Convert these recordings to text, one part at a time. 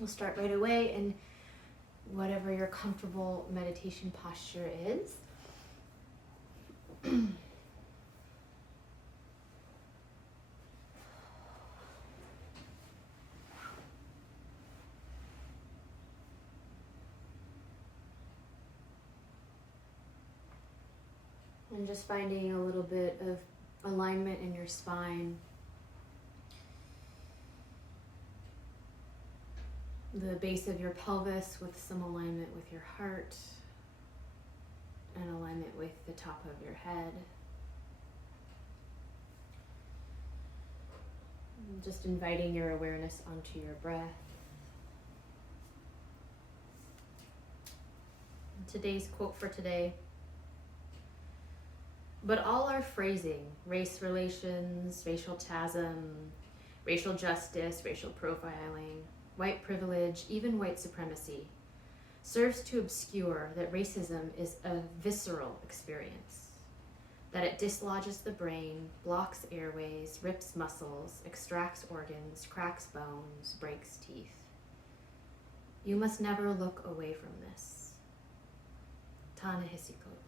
We'll start right away in whatever your comfortable meditation posture is. And just finding a little bit of alignment in your spine. The base of your pelvis with some alignment with your heart and alignment with the top of your head. And just inviting your awareness onto your breath. And today's quote for today: "But all our phrasing, race relations, racial chasm, racial justice, racial profiling, white privilege, even white supremacy, serves to obscure that racism is a visceral experience, that it dislodges the brain, blocks airways, rips muscles, extracts organs, cracks bones, breaks teeth. You must never look away from this." Ta-Nehisi Coates.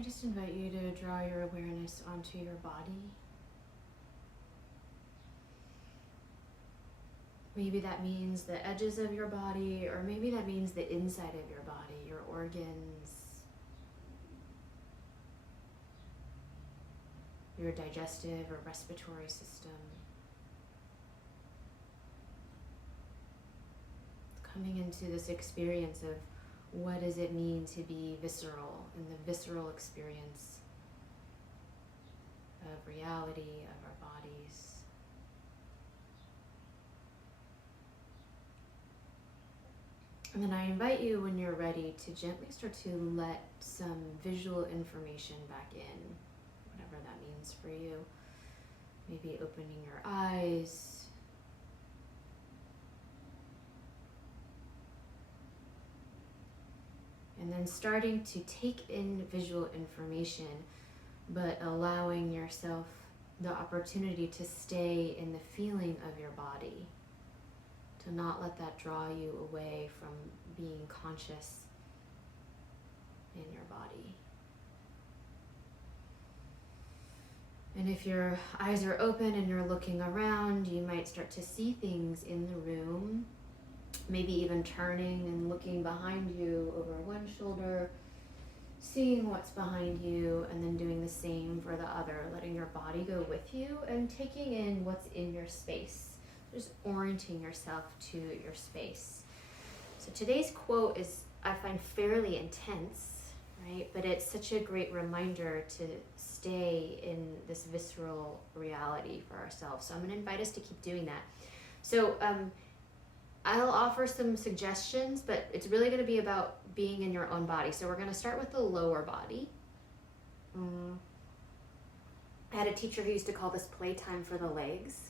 I just invite you to draw your awareness onto your body. Maybe that means the edges of your body, or maybe that means the inside of your body, your organs, your digestive or respiratory system. Coming into this experience of what does it mean to be visceral, and the visceral experience of reality, of our bodies. And then I invite you, when you're ready, to gently start to let some visual information back in, whatever that means for you. Maybe opening your eyes. And then starting to take in visual information, but allowing yourself the opportunity to stay in the feeling of your body, to not let that draw you away from being conscious in your body. And if your eyes are open and you're looking around, you might start to see things in the room. Maybe even turning and looking behind you over one shoulder, seeing what's behind you, and then doing the same for the other, letting your body go with you and taking in what's in your space, just orienting yourself to your space. So today's quote is, I find, fairly intense, right? But it's such a great reminder to stay in this visceral reality for ourselves. So I'm going to invite us to keep doing that. So I'll offer some suggestions, but it's really going to be about being in your own body. So we're going to start with the lower body. I had a teacher who used to call this playtime for the legs,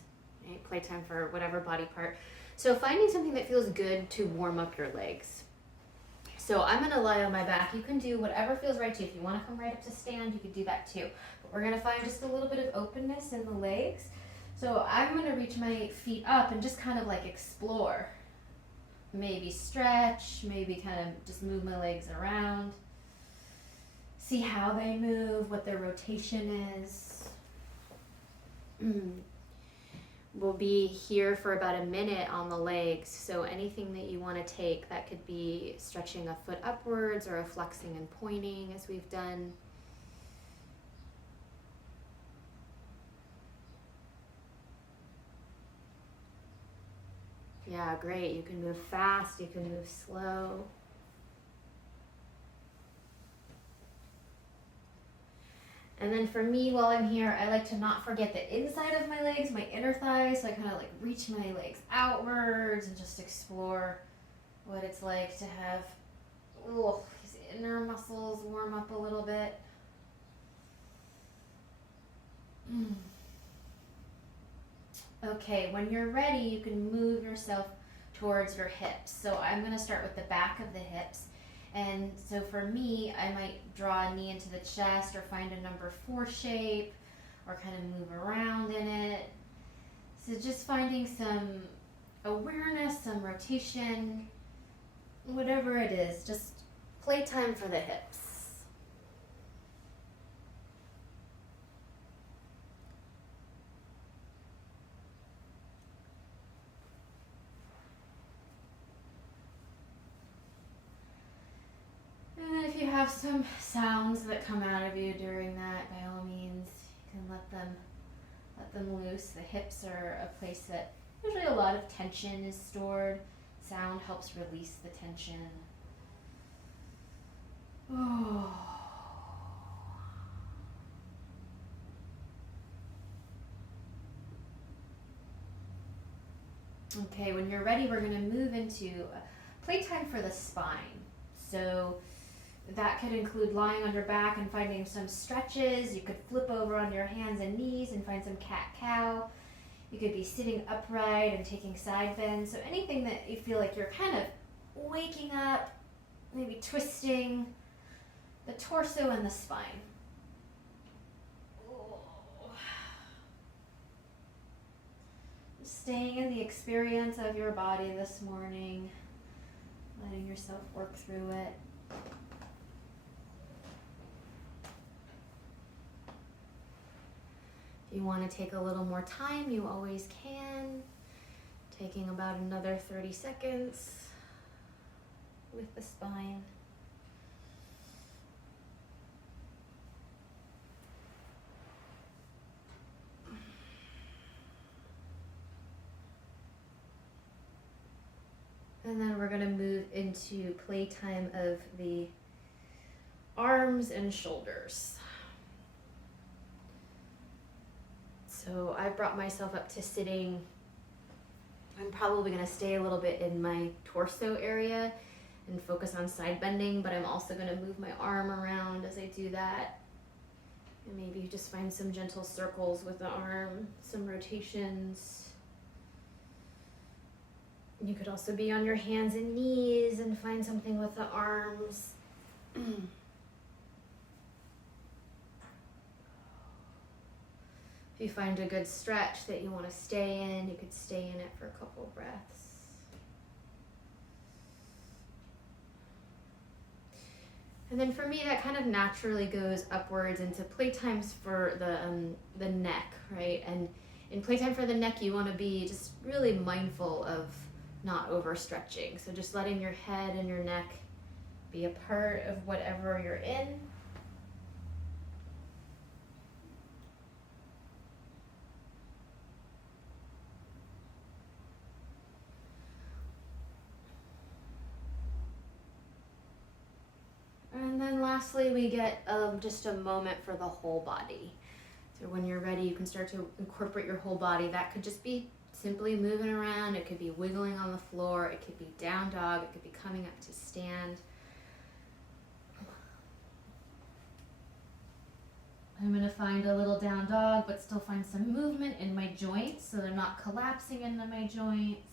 right? Playtime for whatever body part. So finding something that feels good to warm up your legs. So I'm going to lie on my back. You can do whatever feels right to you. If you want to come right up to stand, you could do that too. But we're going to find just a little bit of openness in the legs. So I'm going to reach my feet up and just kind of like explore. Maybe stretch, maybe kind of just move my legs around. See how they move, what their rotation is. We'll be here for about a minute on the legs, so anything that you want to take, that could be stretching a foot upwards or a flexing and pointing as we've done. Yeah, great. You can move fast, you can move slow. And then for me, while I'm here, I like to not forget the inside of my legs, my inner thighs. So I kind of like reach my legs outwards and just explore what it's like to have these inner muscles warm up a little bit. Okay, when you're ready, you can move yourself towards your hips. So I'm going to start with the back of the hips. And so for me, I might draw a knee into the chest or find a number 4 shape or kind of move around in it. So just finding some awareness, some rotation, whatever it is, just playtime for the hips. And if you have some sounds that come out of you during that, by all means, you can let them loose. The hips are a place that usually a lot of tension is stored. Sound helps release the tension. Oh. Okay, when you're ready, we're going to move into playtime for the spine. So that could include lying on your back and finding some stretches. You could flip over on your hands and knees and find some cat-cow. You could be sitting upright and taking side bends. So anything that you feel like you're kind of waking up, maybe twisting the torso and the spine. Staying in the experience of your body this morning, letting yourself work through it. If you want to take a little more time, you always can. Taking about another 30 seconds with the spine. And then we're going to move into playtime of the arms and shoulders. So I brought myself up to sitting. I'm probably going to stay a little bit in my torso area and focus on side bending, but I'm also going to move my arm around as I do that. And maybe just find some gentle circles with the arm, some rotations. You could also be on your hands and knees and find something with the arms. If you find a good stretch that you want to stay in, you could stay in it for a couple breaths. And then for me, that kind of naturally goes upwards into playtimes for the neck, right? And in playtime for the neck, you want to be just really mindful of not overstretching. So just letting your head and your neck be a part of whatever you're in. And then lastly, we get just a moment for the whole body. So when you're ready, you can start to incorporate your whole body. That could just be simply moving around. It could be wiggling on the floor. It could be down dog. It could be coming up to stand. I'm going to find a little down dog, but still find some movement in my joints so they're not collapsing into my joints.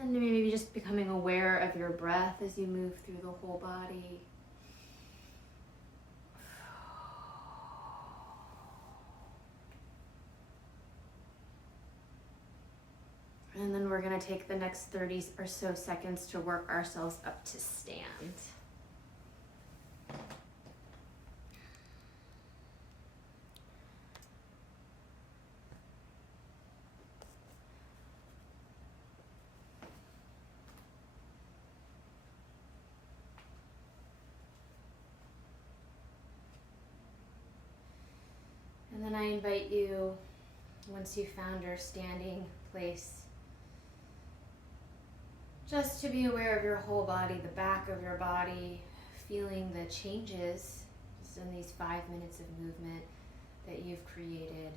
And then maybe just becoming aware of your breath as you move through the whole body. And then we're going to take the next 30 or so seconds to work ourselves up to stand. And then I invite you, once you've found your standing place, just to be aware of your whole body, the back of your body, feeling the changes just in these 5 minutes of movement that you've created.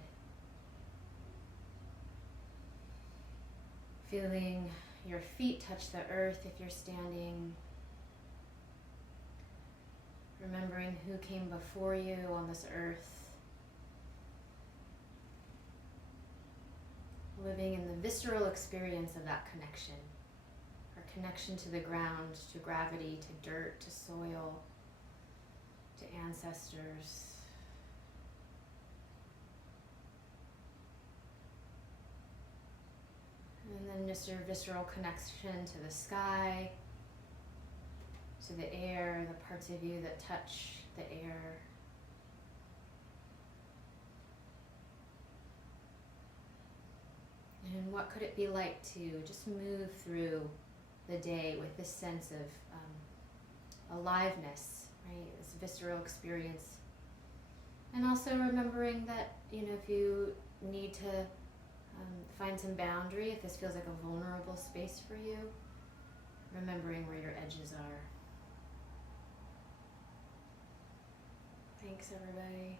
Feeling your feet touch the earth if you're standing. Remembering who came before you on this earth. Living in the visceral experience of that connection. Our connection to the ground, to gravity, to dirt, to soil, to ancestors. And then just your visceral connection to the sky, to the air, the parts of you that touch the air. And what could it be like to just move through the day with this sense of aliveness, right? This visceral experience. And also remembering that, if you need to find some boundary, if this feels like a vulnerable space for you, remembering where your edges are. Thanks, everybody.